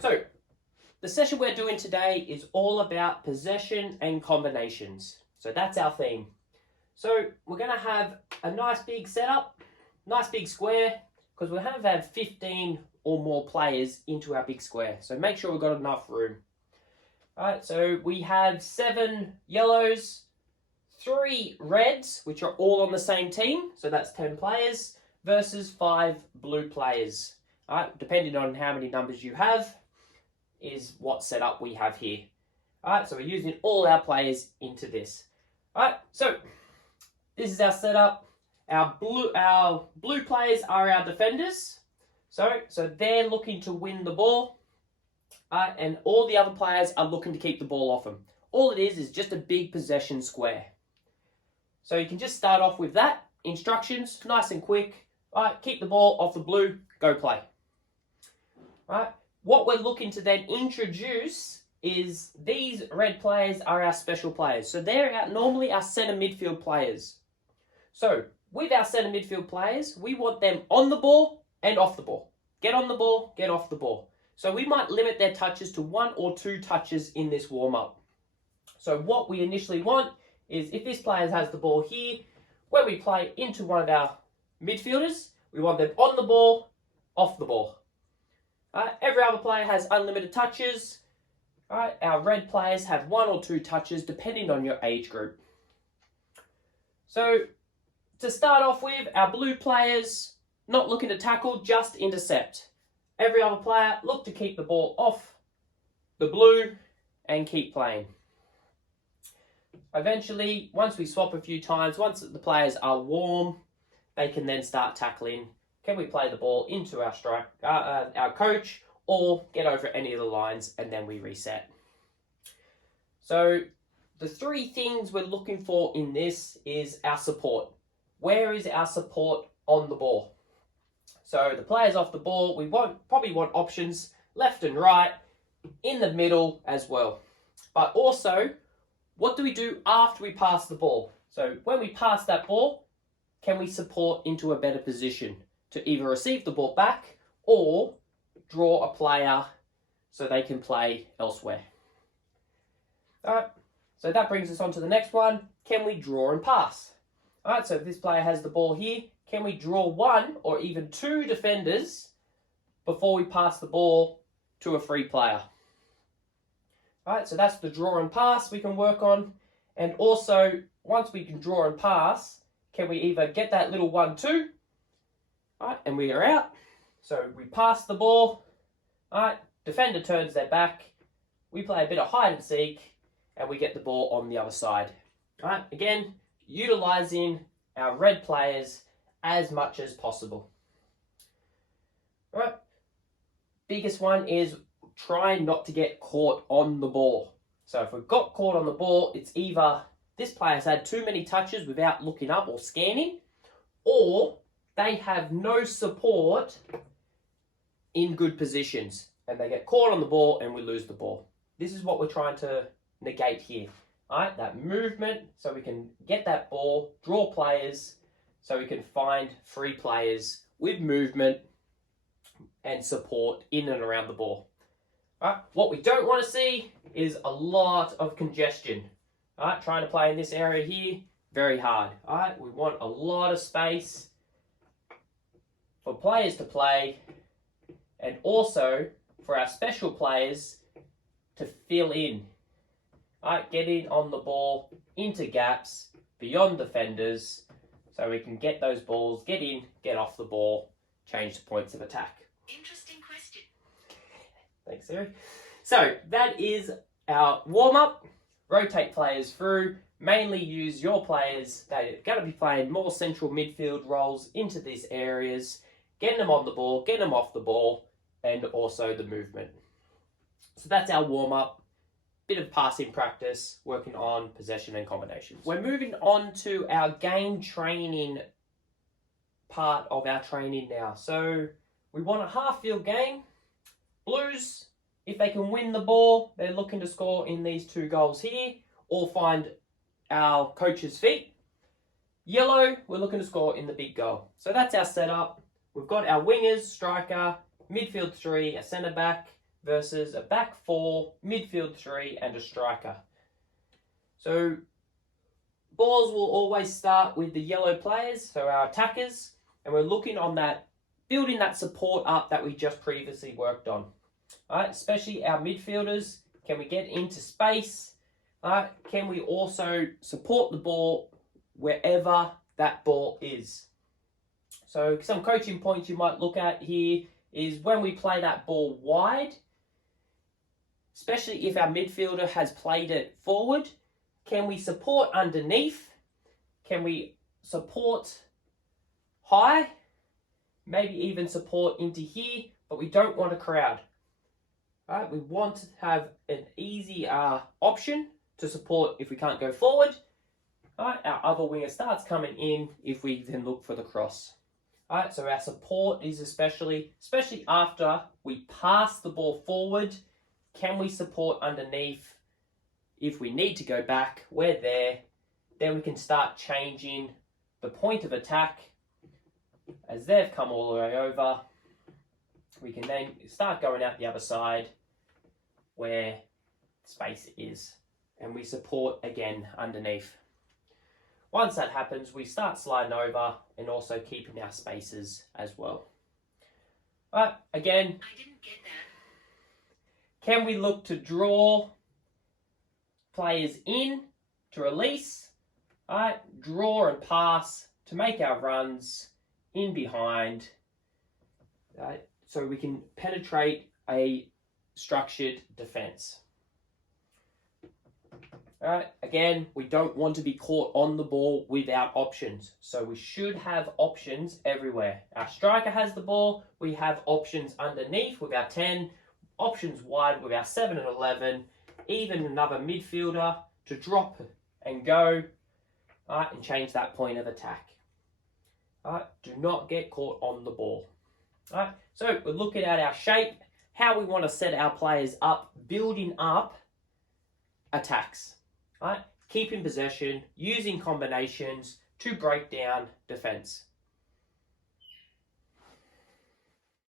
So, the session we're doing today is all about possession and combinations. So that's our theme. So we're going to have a nice big setup, nice big square, because we'll have 15 or more players into our big square. So make sure we've got enough room. All right, so we have 7 yellows, 3 reds, which are all on the same team. So that's 10 players versus 5 blue players. All right, depending on how many numbers you have, is what setup we have here. Alright, so we're using all our players into this. Alright, so this is our setup. Our blue players are our defenders. So they're looking to win the ball. And all the other players are looking to keep the ball off them. All it is just a big possession square. So you can just start off with that. Instructions, nice and quick. Alright, keep the ball off the blue, go play. Alright. What we're looking to then introduce is these red players are our special players. So they're normally our centre midfield players. So with our centre midfield players, we want them on the ball and off the ball. Get on the ball, get off the ball. So we might limit their touches to 1 or 2 touches in this warm-up. So what we initially want is if this player has the ball here, when we play into one of our midfielders, we want them on the ball, off the ball. Every other player has unlimited touches. Our red players have 1 or 2 touches depending on your age group. So to start off with, our blue players not looking to tackle, just intercept. Every other player look to keep the ball off the blue and keep playing. Eventually, once we swap a few times, once the players are warm, they can then start tackling. Can we play the ball into our coach, or get over any of the lines and then we reset? So the 3 things we're looking for in this is our support. Where is our support on the ball? So the players off the ball, we probably want options left and right, in the middle as well. But also, what do we do after we pass the ball? So when we pass that ball, can we support into a better position to either receive the ball back or draw a player so they can play elsewhere? Alright, so that brings us on to the next one. Can we draw and pass? Alright, so if this player has the ball here, can we draw 1 or even 2 defenders before we pass the ball to a free player? Alright, so that's the draw and pass we can work on. And also, once we can draw and pass, can we either get that little 1-2, alright, and we are out. So we pass the ball, alright, defender turns their back, we play a bit of hide and seek, and we get the ball on the other side. Alright, again, utilising our red players as much as possible. Alright, biggest one is trying not to get caught on the ball. So if we've got caught on the ball, it's either this player's had too many touches without looking up or scanning, or they have no support in good positions and they get caught on the ball and we lose the ball. This is what we're trying to negate here. Alright, that movement, so we can get that ball, draw players, so we can find free players with movement and support in and around the ball. Alright, what we don't want to see is a lot of congestion. Alright, trying to play in this area here, very hard. Alright, we want a lot of space for players to play, and also for our special players to fill in. Alright, get in on the ball, into gaps, beyond defenders, so we can get those balls, get in, get off the ball, change the points of attack. Interesting question. Thanks, Siri. So that is our warm-up. Rotate players through. Mainly use your players that are going to be playing more central midfield roles into these areas, getting them on the ball, getting them off the ball, and also the movement. So that's our warm-up. Bit of passing practice, working on possession and combinations. We're moving on to our game training part of our training now. So we want a half-field game. Blues, if they can win the ball, they're looking to score in these 2 goals here or find our coach's feet. Yellow, we're looking to score in the big goal. So that's our setup. We've got our wingers, striker, midfield 3, a centre back, versus a back four, midfield three, and a striker. So balls will always start with the yellow players, so our attackers, and we're looking on that, building that support up that we just previously worked on. All right, especially our midfielders. Can we get into space? All right, can we also support the ball wherever that ball is? So some coaching points you might look at here is when we play that ball wide, especially if our midfielder has played it forward, can we support underneath? Can we support high? Maybe even support into here, but we don't want a crowd. All right, we want to have an easy option to support if we can't go forward. All right, our other winger starts coming in if we then look for the cross. All right, so our support is especially after we pass the ball forward, can we support underneath? If we need to go back, we're there. Then we can start changing the point of attack. As they've come all the way over, we can then start going out the other side where space is. And we support again underneath. Once that happens, we start sliding over and also keeping our spaces as well. All right, again, I didn't get that. Can we look to draw players in to release? All right, draw and pass to make our runs in behind. All right, so we can penetrate a structured defense. All right, again, we don't want to be caught on the ball without options. So we should have options everywhere. Our striker has the ball. We have options underneath with our 10, options wide with our 7 and 11, even another midfielder to drop and go, all right, and change that point of attack. All right, do not get caught on the ball. All right, so we're looking at our shape, how we want to set our players up, building up attacks. Right? Keeping possession, using combinations to break down defense.